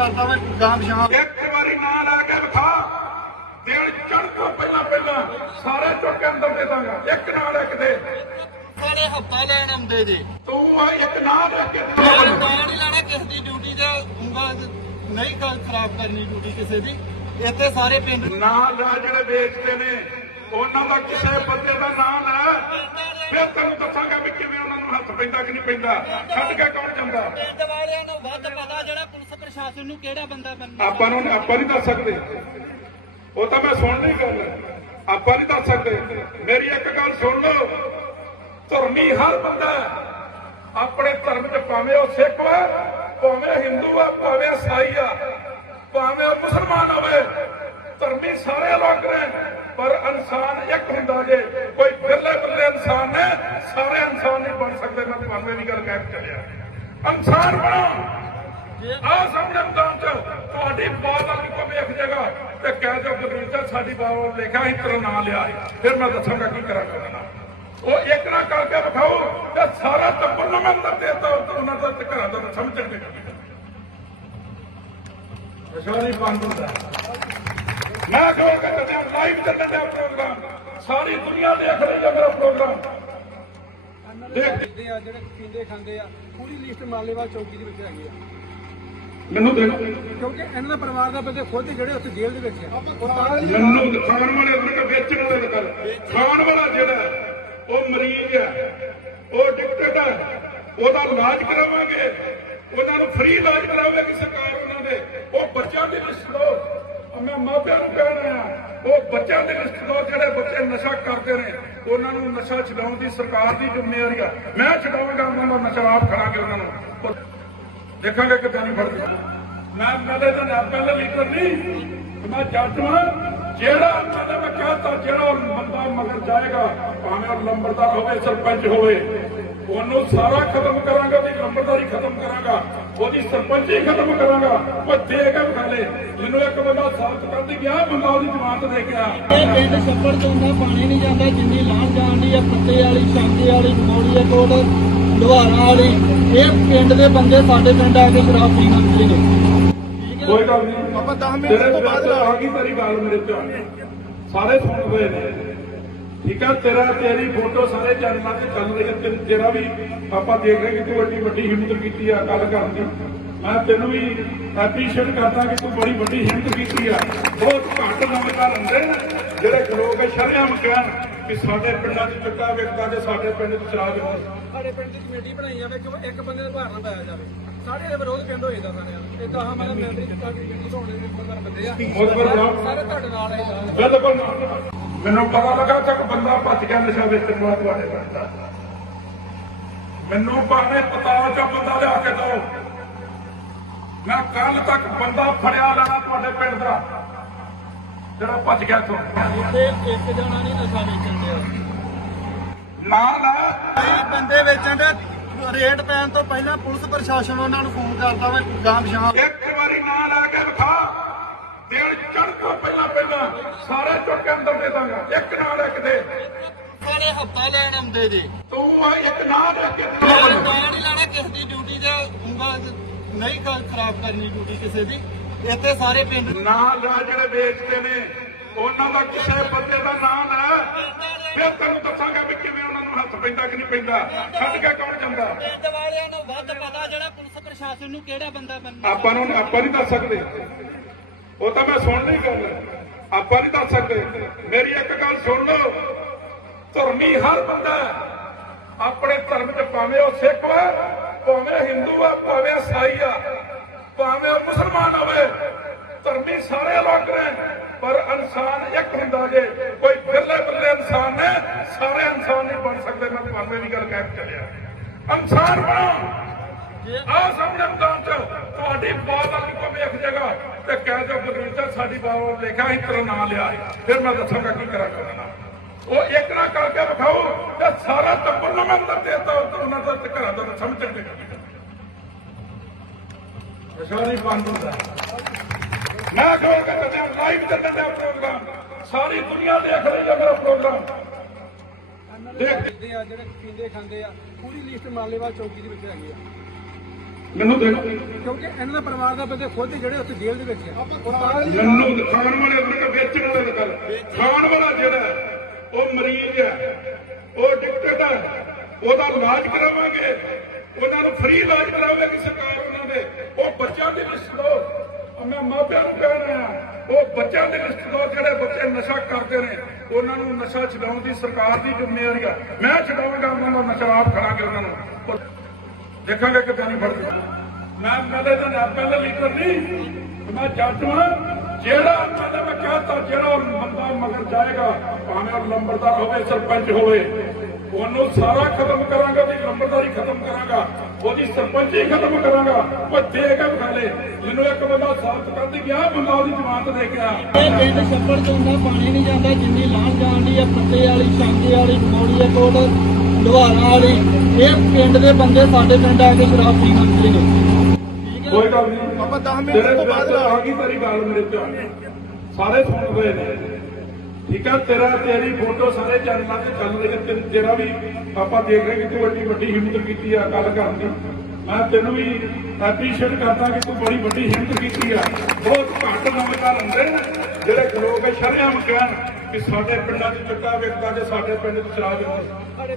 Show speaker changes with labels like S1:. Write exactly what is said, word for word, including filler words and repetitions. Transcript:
S1: करता मैं गांव शाम
S2: एक बारी ना ला के विखा देड़ चढ़ तो पहला पहला सारे चुक के अंदर दे दांगा एक ना एक दे
S1: सारे हफ्ता लैन आंदे जे
S2: तू एक ना लेके
S1: मैं नहीं लाना किस दी ड्यूटी ते ਉਂਗਲ नहीं गल खराब करनी ड्यूटी किसी दी ਇੱਥੇ ਸਾਰੇ ਪਿੰਡ
S2: ਨਾ ਲੈ ਜਿਹੜੇ ਵੇਚਦੇ ਨੇ ਉਹਨਾਂ ਦਾ ਕਿਸੇ ਬੰਦੇ ਦਾ ਨਾਂ ਲੈ ਫਿਰ ਤੈਨੂੰ ਦੱਸਾਂਗਾ ਵੀ ਕਿਵੇਂ ਉਹਨਾਂ ਨੂੰ ਹੱਥ ਪੈਂਦਾ ਕਿ ਨਹੀਂ ਪੈਂਦਾ ਛੱਡ ਕੇ ਕੌਣ ਜਾਂਦਾ
S1: ਪਿੰਡ ਵਾਲਿਆਂ ਨੂੰ ਵੱਧ ਪਤਾ ਜਿਹੜਾ ਪੁਲਿਸ ਪ੍ਰਸ਼ਾਸਨ ਨੂੰ ਕਿਹੜਾ ਬੰਦਾ ਬੰਦਾ
S2: ਆਪਾਂ ਨੂੰ ਆਪਾਂ ਨਹੀਂ ਦੱਸ ਸਕਦੇ ਉਹ ਤਾਂ ਮੈਂ ਸੁਣ ਲਈ ਗੱਲ ਆਪਾਂ ਨਹੀਂ ਦੱਸ ਸਕਦੇ ਮੇਰੀ ਇੱਕ ਗੱਲ ਸੁਣ ਲਓ ਧਰਮੀ ਹਰ ਬੰਦਾ ਆਪਣੇ ਧਰਮ 'ਚ ਭਾਵੇਂ ਉਹ ਸਿੱਖ ਵਾ ਭਾਵੇਂ ਹਿੰਦੂ ਆ ਭਾਵੇਂ ਈਸਾਈ ਆ ਭਾਵੇਂ ਉਹ ਮੁਸਲਮਾਨ ਹੋਵੇ ਧਰਮੀ ਸਾਰੇ ਲੋਕ ਨੇ ਪਰ ਇਨਸਾਨ ਇੱਕ ਹੁੰਦਾ ਜੇ ਕੋਈ ਬਿਰਲੇ ਬਿਰਲੇ ਇਨਸਾਨ ਨੇ ਸਾਰੇ ਇਨਸਾਨ ਨਹੀਂ ਬਣ ਸਕਦੇ ਮੈਂ ਤੁਹਾਨੂੰ ਇਹ ਗੱਲ ਕਹਿ ਕੇ ਚੱਲਿਆ ਇਨਸਾਨ ਬਣੋ ਆਹ ਸਾਹਮਣੇ ਮੈਦਾਨ 'ਚ ਤੁਹਾਡੀ ਬਾਤ ਵਾਲੀ ਕੋ ਵੇਖ ਜਾਏਗਾ ਤੇ ਕਹਿ ਦਿਓ ਗੁਰਵੀਰ ਸਾਹਿਬ ਸਾਡੀ ਬਾਤ ਲਿਖਿਆ ਸੀ ਤੇਰਾ ਨਾਂ ਲਿਆ ਫਿਰ ਮੈਂ ਦੱਸਾਂਗਾ ਕੀ ਕਰਾਂਗਾ ਉਹ ਇੱਕ ਨਾ ਕਰਕੇ ਵਿਖਾਓ ਤੇ ਸਾਰਾ ਟੱਬਰ ਨੂੰ ਮੈਂ ਅੰਦਰ ਦੇਤਾ ਉਹਨਾਂ ਦਾ ਘਰਾਂ ਦਾ ਸਮਝਣਗੇ ਸਾਰੀ ਬੰਦ ਹੁੰਦਾ ਮੈਂ ਕਹਾਂਗਾ ਕਿ ਲਾਈਵ ਚੱਲਦਾ ਪ੍ਰੋਗਰਾਮ ਸਾਰੀ ਦੁਨੀਆ ਦੇਖ ਰਹੀ ਹੈ ਮੇਰਾ ਪ੍ਰੋਗਰਾਮ
S3: ਦੇਖਦੇ ਆ ਜਿਹੜੇ ਪੀਂਦੇ ਖਾਂਦੇ ਆ ਪੂਰੀ ਲਿਸਟ ਮਾਲੇਵਾਲ ਚੌਕੀ ਦੇ ਵਿੱਚ ਹੈਗੀ ਆ
S2: ਮੈਨੂੰ ਦੇਣਾ
S3: ਕਿਉਂਕਿ ਇਹਨਾਂ ਦਾ ਪਰਿਵਾਰ ਦਾ ਬੰਦੇ ਖੁਦ ਜਿਹੜੇ ਉੱਥੇ ਜੇਲ੍ਹ ਦੇ ਵਿੱਚ ਆ
S2: ਮੈਨੂੰ ਖਾਣ ਵਾਲੇ ਉਹਨਾਂ ਵੇਚਣ ਵਾਲੇ ਗੱਲ ਖਾਣ ਵਾਲਾ ਜਿਹੜਾ ਉਹ ਮਰੀਜ਼ ਹੈ ਉਹ ਡਿਕਟੇਟ ਹੈ ਉਹਦਾ ਇਲਾਜ ਕਰਾਵਾਂਗੇ ਉਹਨਾਂ ਨੂੰ ਫ੍ਰੀ ਇਲਾਜ ਕਰਾਵੇਗੀ ਸਰਕਾਰ ਉਹਨਾਂ ਦੇ ਉਹ ਬੱਚਿਆਂ ਦੀ ਲਿਸਟ ਦਿਓ ਮੈਂ ਮਾਪਿਆਂ ਨੂੰ ਕਹਿਣਾ ਆ ਉਹ ਬੱਚਿਆਂ ਦੀ ਲਿਸਟ ਦਿਓ ਜਿਹੜੇ ਬੱਚੇ ਨਸ਼ਾ ਕਰਦੇ ਨੇ ਉਹਨਾਂ ਨੂੰ ਨਸ਼ਾ ਛਡਾਉਣ ਦੀ ਸਰਕਾਰ ਦੀ ਜ਼ਿੰਮੇਵਾਰੀ ਆ ਮੈਂ ਛਡਾਵਾਂਗਾ ਉਹਨਾਂ ਦਾ ਨਸ਼ਾ ਆਪ ਖੜਾਂਗੇ ਉਹਨਾਂ ਨੂੰ ਦੇਖਾਂਗੇ ਕਿੱਦਾਂ ਨਹੀਂ ਫੜਦੇ ਮੈਂ ਪਹਿਲੇ ਤਾਂ ਨਾ ਪਹਿਲੇ ਲੀਡਰ ਨਹੀਂ ਮੈਂ ਜੱਟ ਹਾਂ ਜਿਹੜਾ ਉਹਨਾਂ ਮੈਂ ਕਹਤਾ ਜਿਹੜਾ ਬੰਦਾ ਮਗਰ ਜਾਏਗਾ ਭਾਵੇਂ ਉਹ ਲੰਬੜਦਾਰ ਹੋਵੇ ਸਰਪੰਚ ਹੋਵੇ ਉਹਨੂੰ ਸਾਰਾ ਖਤਮ ਕਰਾਂਗਾ ਉਹਦੀ ਲੰਬੜਦਾਰੀ ਖਤਮ ਕਰਾਂਗਾ ਉਹਦੀ ਸਰਪੰਚੀ ਖਤਮ ਕਰਾਂਗਾ ਉਹ ਦੇ ਕੇ ਵਿਖਾ ਲੈ ਮੈਨੂੰ ਇੱਕ ਬੰਦਾ ਸਾਬਤ ਕਰਦੀ ਗਿਆ ਬੰਦਾ ਉਹਦੀ ਜ਼ਮਾਨਤ ਦੇ ਕੇ ਆ
S1: ਇਹ ਪਿੰਡ ਛੱਪੜ ਤੋਂ ਹੁੰਦਾ ਪਾਣੀ ਨਹੀਂ ਜਾਂਦਾ ਜਿੰਨੀ ਲਾਂਘ ਜਾਂਦੀ ਆ ਪੱਤੇ ਵਾਲੀ ਛਾਂਗੇ ਵਾਲੀ ਮੋੜੀਏ ਕੋਟ ਦੁਹਾਰਾਂ ਵਾਲੀ ਇਹ ਪਿੰਡ ਦੇ ਬੰਦੇ ਸਾਡੇ ਪਿੰਡ ਆ ਕੇ ਸ਼ਰਾਬ ਪੀਣ ਆਉਂਦੇ ਨੇ
S2: ਕੋਈ ਗੱਲ ਨਹੀਂ ਆਪਾਂ ਦਸ ਮਿੰਟ ਤੋਂ ਬਾਅਦ ਆ ਗਈ ਤੇਰੀ ਗੱਲ ਮੇਰੇ ਧਿਆਨ ਸਾਰੇ ਸੁਣਦੇ ਨੇ ਠੀਕ ਆ ਤੇਰਾ ਤੇਰੀ ਫੋਟੋ ਸਾਰੇ ਚੈਨਲਾਂ ਤੇ ਚੱਲ ਰਹੀ ਹੈ ਤੇਰਾ ਵੀ ਆਪਾਂ ਦੇਖ ਰਹੇ ਕਿ ਤੂੰ ਵੱਡੀ ਵੱਡੀ ਹਿੰਮਤ ਕੀਤੀ ਆ ਗੱਲ ਕਰਨ ਦੀ ਮੈਂ ਤੈਨੂੰ ਵੀ ਐਪਰੀਸ਼ੀਏਟ ਕਰਦਾ ਕਿ ਤੂੰ ਬੜੀ ਵੱਡੀ ਹਿੰਮਤ ਕੀਤੀ ਆ ਬਹੁਤ ਘੱਟ ਨੌਜਵਾਨ ਹੁੰਦੇ ਨੇ ਜਿਹੜੇ ਲੋਕ ਸ਼ਰਮ ਕਹਿਣ ਕਿ ਸਾਡੇ ਪਿੰਡਾਂ 'ਚ ਚੁੱਕਾ ਵਿਕਦਾ ਤੇ ਸਾਡੇ ਪਿੰਡ 'ਚ ਸ਼ਰਾਬ ਵਿਕਦੀ
S3: ਸਾਡੇ ਪਿੰਡ ਦੀ ਕਮੇਟੀ ਬਣਾਈ ਜਾਵੇ ਕਿਉਂ ਇੱਕ ਬੰਦੇ ਦਾ ਭਾਰ ਨਾ ਪਾਇਆ ਜਾਵੇ ਸਾਡੇ ਦੇ ਵਿਰੋਧ ਪਿੰਡ ਹੋਏਗਾ ਸਾਰਿਆਂ ਇਦਾਂ ਹਾਂ ਮੈਂ ਮੈਂਬਰੀ ਦਿੱਤਾ ਕਿ ਜਿਹੜੀ ਧੋਣੇ ਦੇ ਬੰਦਾ ਬੰਦੇ ਆ ਸਾਰੇ ਤੁਹਾਡੇ ਨਾਲ ਆਏ
S2: ਬਿਲਕੁਲ ਮੈਨੂੰ ਪਤਾ ਲੱਗਾ ਤੱਕ ਬੰਦਾ ਭੱਜ ਗਿਆ ਨਸ਼ਾ ਵੇਚਣ ਵਾਲਾ ਤੁਹਾਡੇ ਪਿੰਡ ਦਾ ਮੈਨੂੰ ਭਾਵੇਂ ਪਤਾ ਚਾ ਬੰਦਾ ਲਿਆ ਕੇ ਦਿਓ ਮੈਂ ਕੱਲ ਤੱਕ ਬੰਦਾ ਫੜਿਆ ਲੈਣਾ ਤੁਹਾਡੇ ਪਿੰਡ ਦਾ ਜਿਹੜਾ ਭੱਜ ਗਿਆ ਤੋਂ
S1: ਇੱਥੇ ਇੱਕ ਜਣਾ ਨਹੀਂ ਨਸ਼ਾ ਵੇਚਣ ਦਿਆ
S2: ਨਾ ਨਾ
S1: ਕਈ ਬੰਦੇ ਵੇਚਣ ਦੇ ਰੇਟ ਪੈਣ ਤੋਂ ਪਹਿਲਾਂ ਪੁਲਿਸ ਪ੍ਰਸ਼ਾਸਨ ਉਹਨਾਂ ਨੂੰ ਫੋਨ ਕਰਦਾ ਵਾ ਗਾਂਵ ਸ਼ਾਮ
S2: ਇੱਕ ਵਾਰੀ ਨਾ ਲਾ ਕੇ ਵਿਖਾ ਦੇੜ ਚੜ ਤੋਂ ਪਹਿਲਾਂ ਪਹਿਲਾਂ ਸਾਰੇ ਚੁੱਕ ਕੇ ਅੰਦਰ ਦੇ ਦਾਂਗਾ ਇੱਕ ਨਾਲ ਇੱਕ ਦੇ
S1: ਸਾਰੇ ਹਫਤਾ ਲੈਣ ਆਉਂਦੇ ਜੇ
S2: ਤੂੰ ਇੱਕ ਨਾ ਲੈ ਕੇ
S1: ਮੈਂ ਨਹੀਂ ਲਾਣਾ ਕਿਸ ਦੀ ਡਿਊਟੀ ਤੇ ਉਂਗਲ ਨਹੀਂ ਗਲ ਖਰਾਬ ਕਰਨੀ ਡਿਊਟੀ ਕਿਸੇ ਦੀ ਇੱਥੇ ਸਾਰੇ ਪਿੰਡ
S2: ਨਾ ਲੈ ਜਿਹੜੇ ਵੇਚਦੇ ਨੇ ਉਹਨਾਂ ਦਾ ਕਿਸੇ ਬੰਦੇ ਦਾ ਨਾਂ ਲੈ ਫਿਰ ਤੈਨੂੰ ਦੱਸਾਂਗਾ ਵੀ ਕਿਵੇਂ ਉਹਨਾਂ ਨੂੰ ਹੱਥ ਪੈਂਦਾ ਕਿ ਨਹੀਂ ਪੈਂਦਾ ਛੱਡ ਕੇ ਕੌਣ ਜਾਂਦਾ
S1: ਪਿੰਡ ਵਾਲਿਆਂ ਨੂੰ ਵੱਧ ਪਤਾ ਜਿਹੜਾ ਪੁਲਿਸ ਪ੍ਰਸ਼ਾਸਨ ਨੂੰ ਕਿਹੜਾ ਬੰਦਾ ਬੰਦਾ
S2: ਆਪਾਂ ਨੂੰ ਆਪਾਂ ਨਹੀਂ ਦੱਸ ਸਕਦੇ ਉਹ ਤਾਂ ਮੈਂ ਸੁਣ ਲਈ ਗੱਲ ਆਪਾਂ ਨਹੀਂ ਦੱਸ ਸਕਦੇ ਮੇਰੀ ਇੱਕ ਗੱਲ ਸੁਣ ਲਓ ਧਰਮੀ ਹਰ ਬੰਦਾ ਆਪਣੇ ਧਰਮ 'ਚ ਭਾਵੇਂ ਉਹ ਸਿੱਖ ਵਾ ਭਾਵੇਂ ਹਿੰਦੂ ਆ ਭਾਵੇਂ ਈਸਾਈ ਆ ਭਾਵੇਂ ਉਹ ਮੁਸਲਮਾਨ ਹੋਵੇ ਧਰਮੀ ਸਾਰੇ ਲੋਕ ਨੇ ਪਰ ਇਨਸਾਨ ਇੱਕ ਹੁੰਦਾ ਜੇ ਕੋਈ ਬਿਰਲੇ ਬਿਰਲੇ ਇਨਸਾਨ ਨੇ ਸਾਰੇ ਇਨਸਾਨ ਨਹੀਂ ਬਣ ਸਕਦੇ ਮੈਂ ਤੁਹਾਨੂੰ ਇਹ ਗੱਲ ਕਹਿ ਕੇ ਚੱਲਿਆ ਇਨਸਾਨ ਬਣੋ ਆਹ ਸਾਹਮਣੇ ਮੈਦਾਨ 'ਚ ਤੁਹਾਡੀ ਬਾਤ ਵਾਲੀ ਕੋ ਵੇਖ ਜਾਏਗਾ ਤੇ ਕਹਿ ਦਿਓ ਗੁਰਵੀਰ ਸਾਹਿਬ ਸਾਡੀ ਬਾਤ ਲਿਖਿਆ ਸੀ ਤੇਰਾ ਨਾਂ ਲਿਆ ਫਿਰ ਮੈਂ ਦੱਸਾਂਗਾ ਕੀ ਕਰਾਂਗਾ ਉਹ ਇੱਕ ਨਾ ਕਰਕੇ ਵਿਖਾਓ ਤੇ ਸਾਰਾ ਟੱਬਰ ਨੂੰ ਮੈਂ ਅੰਦਰ ਦੇਤਾ ਉਹਨਾਂ ਦਾ ਘਰਾਂ ਦਾ ਸਮਝਣਗੇ ਸਾਰੀ ਬੰਦ ਹੁੰਦਾ ਮੈਂ ਕਹਾਂਗਾ ਕਿ ਲਾਈਵ ਚੱਲਦਾ ਪ੍ਰੋਗਰਾਮ ਸਾਰੀ ਦੁਨੀਆ ਦੇਖ ਰਹੀ ਹੈ ਮੇਰਾ ਪ੍ਰੋਗਰਾਮ
S3: ਦੇਖਦੇ ਆ ਜਿਹੜੇ ਪੀਂਦੇ ਖਾਂਦੇ ਆ ਪੂਰੀ ਲਿਸਟ ਮਾਲੇਵਾਲ ਚੌਕੀ ਦੇ ਵਿੱਚ ਹੈਗੀ ਆ
S2: ਮੈਨੂੰ ਦੇ
S3: ਕਿਉਂਕਿ ਇਹਨਾਂ ਦਾ ਪਰਿਵਾਰ ਦਾ ਬੰਦੇ ਖੁਦ ਜਿਹੜੇ ਉੱਥੇ ਜੇਲ੍ਹ ਦੇ ਵਿੱਚ ਆ ਉਹ ਤਾਂ
S2: ਮੈਨੂੰ ਖਾਣ ਵਾਲੇ ਉਹਨਾਂ ਵੇਚਣ ਵਾਲੇ ਦੀ ਗੱਲ ਖਾਣ ਵਾਲਾ ਜਿਹੜਾ ਹੈ, ਉਹ ਮਰੀਜ਼ ਹੈ, ਉਹ ਡਿਕਟੇਟ ਹੈ, ਉਹਦਾ ਇਲਾਜ ਕਰਾਵਾਂਗੇ, ਉਹਨਾਂ ਨੂੰ ਫ੍ਰੀ ਇਲਾਜ ਕਰਾਵੇਗੀ ਸਰਕਾਰ ਉਹਨਾਂ ਦੇ। ਉਹ ਬੱਚਿਆਂ ਦੀ ਲਿਸਟ ਦਿਓ, ਮੈਂ ਮਾਪਿਆਂ ਨੂੰ ਕਹਿ ਰਿਹਾ, ਉਹ ਬੱਚਿਆਂ ਦੀ ਲਿਸਟ ਦਿਓ ਜਿਹੜੇ ਬੱਚੇ ਨਸ਼ਾ ਕਰਦੇ ਨੇ, ਉਹਨਾਂ ਨੂੰ ਨਸ਼ਾ ਛਡਾਉਣ ਦੀ ਸਰਕਾਰ ਦੀ ਜ਼ਿੰਮੇਵਾਰੀ ਆ। ਮੈਂ ਛਡਾਵਾਂਗਾ ਉਹਨਾਂ ਦਾ ਨਸ਼ਾ, ਆਪ ਖੜਾਂਗੇ ਉਹਨਾਂ ਨੂੰ, ਦੇਖਾਂਗੇ ਕਿੱਦਾਂ ਨਹੀਂ ਫੜਦੇ। ਮੈਂ ਪਹਿਲੇ ਤਾਂ ਨਾ ਪਹਿਲੇ ਲੀਡਰ ਨਹੀਂ, ਮੈਂ ਜੱਜ ਹਾਂ। ਜਿਹੜਾ ਕਹਿੰਦਾ ਮੈਂ ਕਹਤਾ ਜਿਹੜਾ ਬੰਦਾ ਮਗਰ ਜਾਏਗਾ, ਭਾਵੇਂ ਉਹ ਲੰਬੜਦਾਰ ਹੋਵੇ, ਸਰਪੰਚ ਹੋਵੇ, ਉਹਨੂੰ ਸਾਰਾ ਖਤਮ ਕਰਾਂਗਾ, ਉਹਦੀ ਲੰਬੜਦਾਰੀ ਖਤਮ ਕਰਾਂਗਾ, ਉਹਦੀ ਸਰਪੰਚੀ ਖਤਮ ਕਰਾਂਗਾ। ਉਹ ਦੇ ਕੇ ਵਿਖਾ ਲੈ ਮੈਨੂੰ ਇੱਕ ਬੰਦਾ ਸਾਬਤ ਕਰਦੀ ਗਿਆ, ਬੰਦਾ ਉਹਦੀ ਜ਼ਮਾਨਤ ਦੇ ਕੇ ਆ।
S1: ਇਹ ਪਿੰਡ ਛੱਪੜ ਤੋਂ ਨਾ ਪਾਣੀ ਨਹੀਂ ਜਾਂਦਾ, ਜਿੰਨੀ ਲਾਣ ਜਾਂਦੀ ਆ ਪੱਤੇ ਵਾਲੀ, ਛਾਂਗੇ ਵਾਲੀ, ਮੌੜੀਏ ਕੋਟ, ਦੁਆਰਾ ਵਾਲੀ, ਇਹ ਪਿੰਡ ਦੇ ਬੰਦੇ ਸਾਡੇ ਪਿੰਡ ਆ ਕੇ ਸ਼ਰਾਬ ਪੀ ਮੰਗਦੇ ਨੇ। ਠੀਕ ਹੈ,
S2: ਕੋਈ ਗੱਲ ਨਹੀਂ,
S1: ਆਪਾਂ ਦਸ ਮਿੰਟ ਤੋਂ ਬਾਅਦ
S2: ਆ ਗਈ ਤੇਰੀ ਗੱਲ ਮੇਰੇ ਧਿਆਨ, ਸਾਰੇ ਸੁਣ ਰਹੇ ਨੇ। ਠੀਕ ਹੈ, ਤੇਰਾ ਤੇਰੀ ਫੋਟੋ ਸਾਰੇ ਚੈਨਲਾਂ ਤੇ ਚੱਲ ਰਹੀ ਹੈ, ਤੇਰਾ ਵੀ ਆਪਾਂ ਦੇਖ ਰਹੇ ਕਿ ਤੂੰ ਵੱਡੀ ਵੱਡੀ ਹਿੰਮਤ ਕੀਤੀ ਆ ਗੱਲ ਕਰਨ ਦੀ। ਮੈਂ ਤੈਨੂੰ ਵੀ ਐਪਰੀਸ਼ੀਏਟ ਕਰਦਾ ਕਿ ਤੂੰ ਬੜੀ ਵੱਡੀ ਹਿੰਮਤ ਕੀਤੀ ਆ। ਬਹੁਤ ਘੱਟ ਨੌਜਵਾਨ ਹੁੰਦੇ ਨੇ ਜਿਹੜੇ ਲੋਕ ਸ਼ਰੇਆਮ ਕਹਿਣ ਕਿ ਸਾਡੇ ਪਿੰਡਾਂ 'ਚ ਚਿੱਟਾ ਵੇਚਦਾ, ਜੇ ਸਾਡੇ ਪਿੰਡ 'ਚ ਸ਼ਰਾਬ ਵੇਚਦਾ।